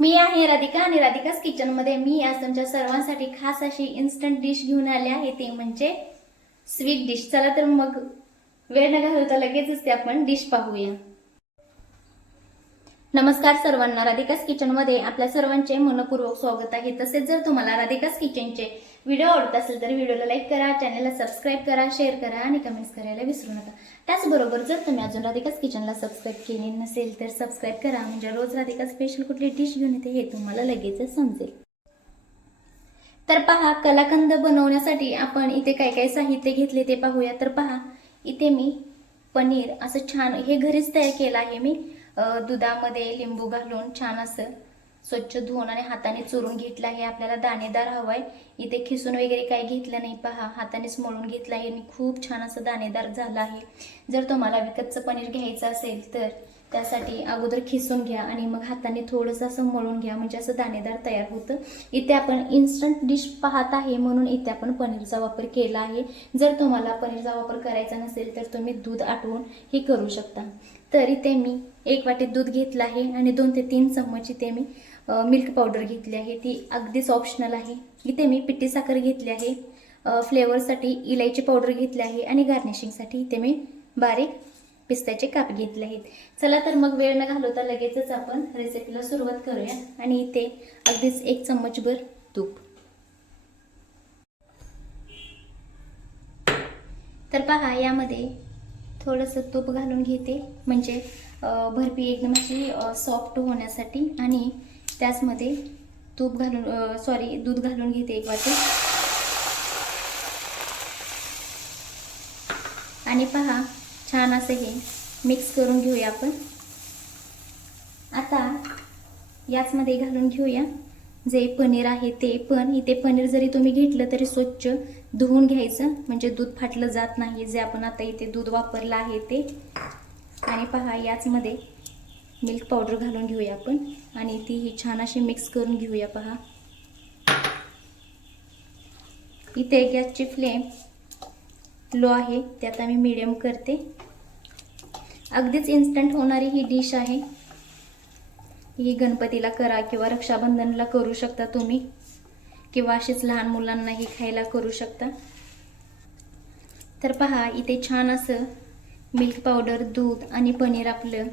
मी आहे राधिका आणि राधिकाच किचनमध्ये मी आज तुमच्या सर्वांसाठी खास अशी इन्स्टंट डिश घेऊन आले आहे. ते म्हणजे स्वीट डिश चला तर मग वेळ न घालवता लगेचच ते आपण डिश पाहूया. नमस्कार सर्वांना. राधिकास किचनमध्ये आपल्या सर्वांचे मनपूर्वक स्वागत आहे. तसेच जर तुम्हाला राधिकास किचनचे व्हिडिओ आवडत असेल तर व्हिडिओला लाईक करा चॅनलला सबस्क्राईब करा शेअर करा आणि कमेंट्स करायला विसरू नका. त्याचबरोबर जर तुम्ही अजून राधिकाच किचनला सबस्क्राईब केले नसेल तर सबस्क्राईब करा. म्हणजे रोज राधिका स्पेशल कुठली डिश घेऊन येते हे तुम्हाला लगेचच समजेल. तर पहा कलाकंद बनवण्यासाठी आपण इथे काय काय साहित्य घेतले ते पाहूया. तर पहा इथे मी पनीर असं छान हे घरीच तयार केलं आहे मी. दुधामध्ये लिंबू घालून छान असं स्वच्छ धुवून आणि हाताने चुरून घेतलं आहे. आपल्याला दाणेदार हवाय. इथे खिसून वगैरे काही घेतलं नाही. पहा हातानेच मळून घेतलं आहे आणि खूप छान असं दाणेदार झालं आहे. जर तुम्हाला विकतचं पनीर घ्यायचं असेल तर त्यासाठी अगोदर खिसून घ्या आणि मग हाताने थोडंसं असं मळून घ्या. म्हणजे असं दाणेदार तयार होतं. इथे आपण इन्स्टंट डिश पाहत आहे म्हणून इथे आपण पनीरचा वापर केला आहे. जर तुम्हाला पनीरचा वापर करायचा नसेल तर तुम्ही दूध आटवून हे करू शकता. तर इथे मी एक वाटी दूध घेतलं आहे आणि दोन ते तीन चम्मच इथे मी मिल्क पावडर घेतली आहे. ती अगदीच ऑप्शनल आहे. इथे मी पिठी साखर घेतली आहे. फ्लेवरसाठी इलायची पावडर घेतली आहे आणि गार्निशिंगसाठी इथे मी बारीक पिस्त्याचे काप घेतले आहेत. चला तर मग वेळ न घालवता लगेचच आपण रेसिपीला सुरुवात करूया आणि इथे अगदीच एक चम्मचभर तूप. तर पहा यामध्ये थोडंसं तूप घालून घेते. म्हणजे भरपी बर्फी एकदम अशी सॉफ्ट होण्यासाठी आणि त्याचमध्ये तूप घालून सॉरी दूध घालून घेते एक वाटी. आणि पहा छान असं हे मिक्स करून घेऊया आपण. आता याचमध्ये घालून घेऊया. जे पनीर आहे ते पण इथे पनीर जरी तुम्ही घेतलं तरी स्वच्छ धुवून घ्यायचं. म्हणजे दूध फाटलं जात नाही जे आपण आता इथे दूध वापरलं आहे ते. आणि पहा याचमध्ये मिल्क पावडर घालून घेऊया आपण. आणि ती ही छान अशी मिक्स करून घेऊया पहा. इथे गॅसची फ्लेम लो आहे ते आता मी करते. अगदीच इन्स्टंट होणारी ही डिश आहे. ही गणपतीला करा किंवा रक्षाबंधनला करू शकता तुम्ही. किंवा अशीच लहान मुलांनाही खायला करू शकता. तर पहा इथे छान असं मिल्क पावडर दूध आणि पनीर आपलं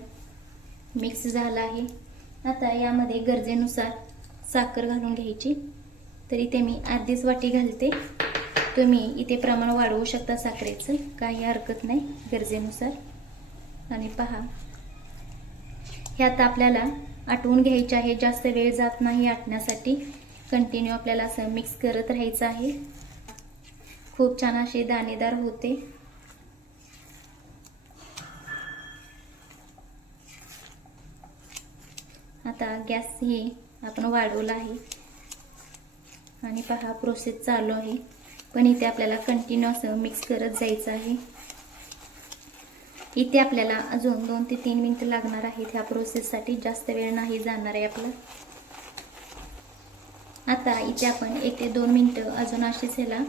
मिक्स झालं आहे. आता यामध्ये गरजेनुसार साखर घालून घ्यायची. तर इथे मी अर्धीच वाटी घालते. तुम्ही इथे प्रमाण वाढवू शकता साखरेचं. काही हरकत नाही गरजेनुसार. आणि पहा हे आता आपल्याला आटवून घ्यायचे आहे जास्त वेळ जात नाही आटण्यासाठी. कंटिन्यू आपल्याला असं मिक्स करत राहायचं आहे. खूप छान असे दाणेदार होते. आता गॅस हे आपण वाढवला आहे. आणि पहा प्रोसेस चालू आहे. पण इथे आपल्याला कंटिन्यू असं मिक्स करत जायचं आहे. इथे आपल्याला अजून दोन ते तीन मिनटं लागणार आहेत ह्या प्रोसेससाठी जास्त वेळ नाही जाणार आहे आपला. आता इथे आपण एक ते दोन मिनटं अजून अशीच ह्याला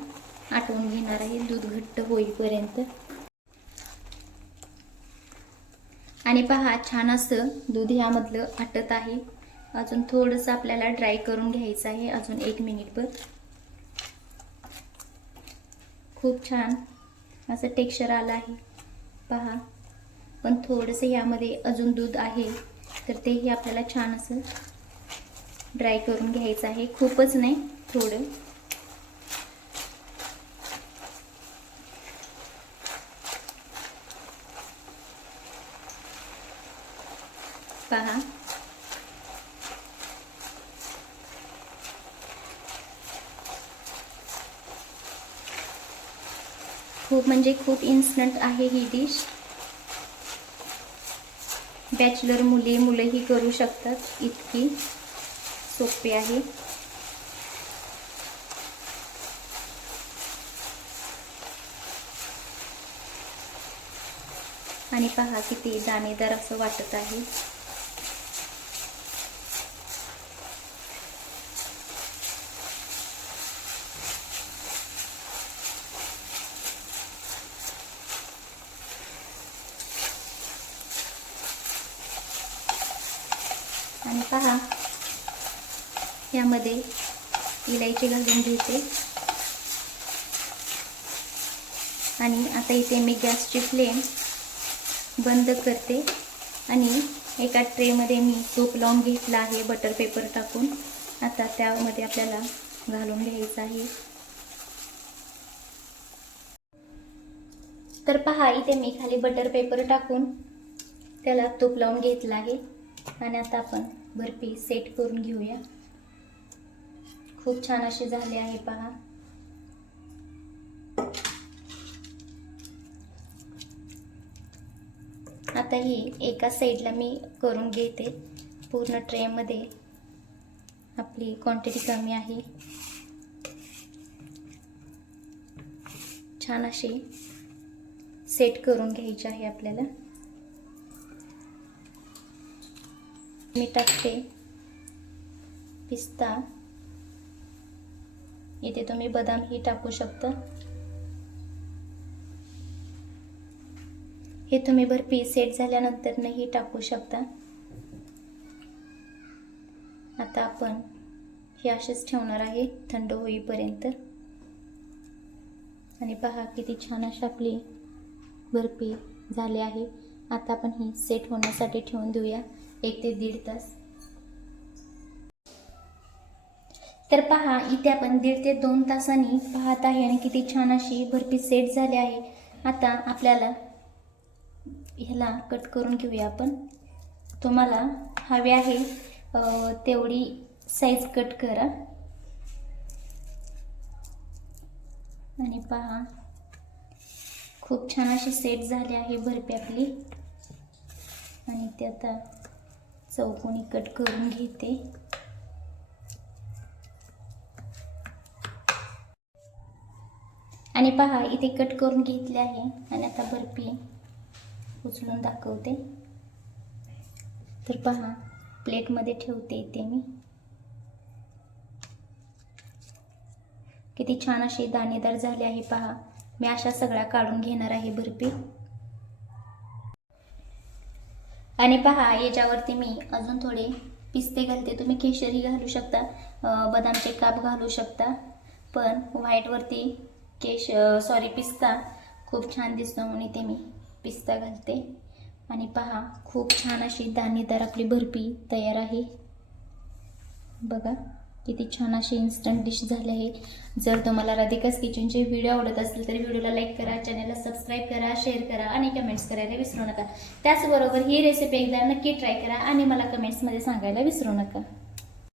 आटवून घेणार आहे. दूध घट्ट होईपर्यंत. आणि पहा छान असं दूध ह्यामधलं आटत आहे. अजून थोडंसं आपल्याला ड्राय करून घ्यायचं आहे. अजून एक मिनिटभर खूप छान. असं टेक्स्चर आलं आहे. पहा. पण थोडंसं यामध्ये अजून दूध आहे. तर तेही आपल्याला छान असं ड्राय करून घ्यायचं आहे. खूपच नाही थोडं. पहा. खूप म्हणजे खूप इन्स्टंट आहे ही डिश बॅचलर मुली मुलंही करू शकतात. इतकी सोपी आहे. आणि पहा किती दाणेदार असं वाटत आहे. पहा. यामध्ये इलायची घालून घेते. आणि आता इथे मी गॅसची फ्लेम बंद करते. आणि एका ट्रेमध्ये मी तूप लावून घेतलं आहे बटर पेपर टाकून. आता त्यामध्ये आपल्याला घालून घ्यायचं आहे. तर पहा इथे मी खाली बटर पेपर टाकून त्याला तूप लावून घेतलं आहे. आणि आता आपण बर्फी सेट करून घेऊया. खूप छान अशी झाली आहे पहा. आता ही एका साईडला मी करून घेते. पूर्ण ट्रेमध्ये आपली क्वांटिटी कमी आहे. छान अशी सेट करून घ्यायची आहे आपल्याला. मी टाकते. पिस्ता. इथे तुम्ही बदामही टाकू शकता. हे तुम्ही बर्फी सेट झाल्यानंतर नाही टाकू शकता. आता आपण हे असेच ठेवणार आहे थंड होईपर्यंत. आणि पहा किती छान अशी आपली बर्फी झाली आहे. आता आपण ही सेट होण्यासाठी ठेवून देऊया. एक ते दीड तास. तर पहा इथे आपण दीड ते दोन तासांनी पाहत आहे आणि किती छान अशी बर्फी सेट झाली आहे. आता आपल्याला ह्याला कट करून घेऊया आपण. तुम्हाला हवे आहे तेवढी साईज कट करा. आणि पहा खूप छान अशी सेट झाली आहे बर्फी आपली. आणि ते आता चौकोनी कट करून घेते. आणि पहा इथे कट करून घेतले आहे. आणि आता बर्फी उचलून दाखवते. तर पहा प्लेटमध्ये ठेवते इथे मी. किती छान अशी दाणेदार झाली आहे पहा. मी अशा सगळ्या काढून घेणार आहे बर्फी. आणि पहा याच्यावरती मी अजून थोडे पिस्ते घालते. तुम्ही केशरही घालू शकता बदामचे काप घालू शकता. पण व्हाईटवरती केश सॉरी पिस्ता खूप छान दिसतो म्हणून इथे मी पिस्ता घालते. आणि पहा खूप छान अशी दाणेदार आपली बर्फी तयार आहे. बघा. किती छान अशी इन्स्टंट डिश झाली आहे. जर तुम्हाला राधिकास किचनचे व्हिडिओ आवडत असतील तर व्हिडिओला लाईक करा चॅनलला सबस्क्राईब करा शेअर करा आणि कमेंट्स करायला विसरू नका. त्याचबरोबर ही रेसिपी एकदा नक्की ट्राय करा आणि मला कमेंट्समध्ये सांगायला विसरू नका.